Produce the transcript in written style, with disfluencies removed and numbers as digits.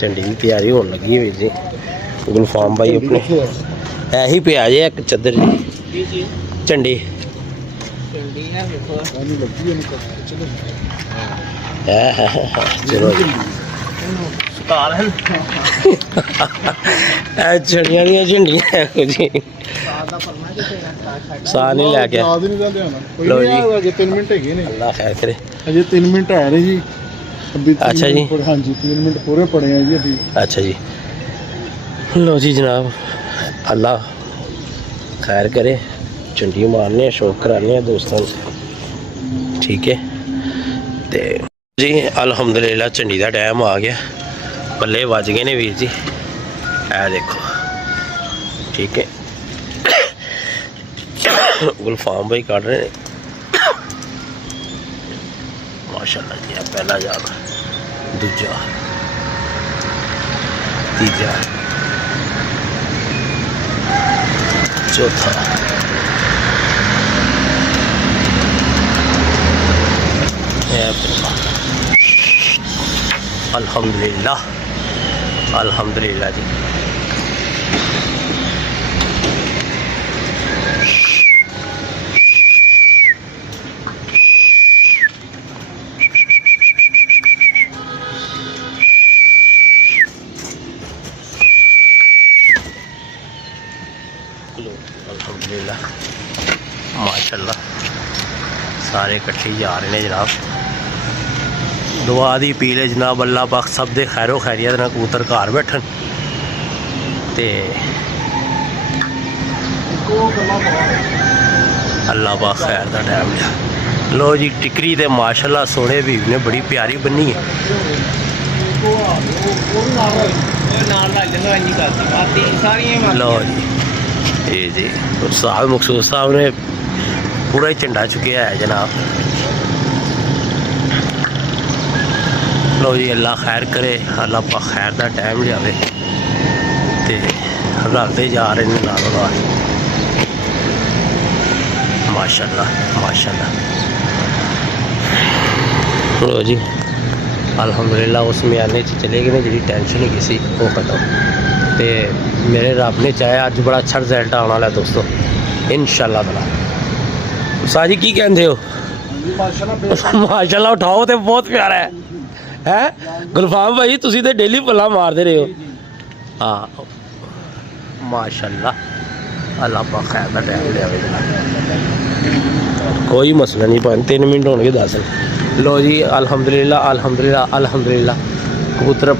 झंडी की तैयारी होने लगी है वीर जी। गुलफाम भाई अपने ऐही पे आ जाए एक चद्दर जी झंडी चलो झंडिया दी झंडियां जी साह नहीं लैके लो जी 3 मिनट है अल्लाह खैर करे अजे 3 मिनट है रहे जी। अच्छा जी हाँ जी 3 मिनट पूरे पड़े हैं जी अभी। अच्छा जी लो जी जनाब अल्लाह खैर करे झंडी मारने शौक कराने दोस्तों ठीक है तो जी अलहमदुलिल्लाह झंडी का टाइम आ गया पल्ले बज गए ने वीर जी ऐ देखो ठीक है गुलफाम भाई काट रहे हैं माशाल्लाह जी पहला जाग दूजा तीजा चौथा अल्हम्दुलिल्लाह अल्हम्दुलिल्लाह जी अल्हम्दुलिल्लाह माशाल्लाह सारे इकट्ठे जा रहे हैं जनाब। दुआ दी अपील है जनाब अल्लाह पाक सब दे खैरो खैरियत नाल कबूतर घर बैठन ते अल्लाह पाक खैर दा टाइम लिया। लो जी टिकरी ते माशाल्लाह सोने भी ने बड़ी प्यारी बनी है। लो जी साहब मकसूद साहब ने पूरा ही झंडा चुकिया है जनाब। लो जी अल्लाह खैर करे अल्लाह पा खैर का टाइम लियावे ते रलते जा रहे हैं नालों नाल माशाल्लाह माशाल्लाह। लो जी अल्हम्दुलिल्लाह उस म्याने चले गए जी टेंशन ही किसी वो खत्म ते मेरे रब ने चाहे अज बड़ा अच्छा रिजल्ट आने वाला है दोस्तों इंशाल्लाह ताला। साजी की कहते हो माशाल्लाह उठाओ तो बहुत प्यारा है हैं गुलफाम भाई तुसी तो डेली पल्ला मारते रहे हो। हाँ माशाल्लाह अल्लाह पाक खैर का टाइम लिया कोई मसला नहीं 3 मिनट होने 10। लो जी अल्हम्दुलिल्लाह अल्हम्दुलिल्लाह अल्हम्दुलिल्लाह कबूतर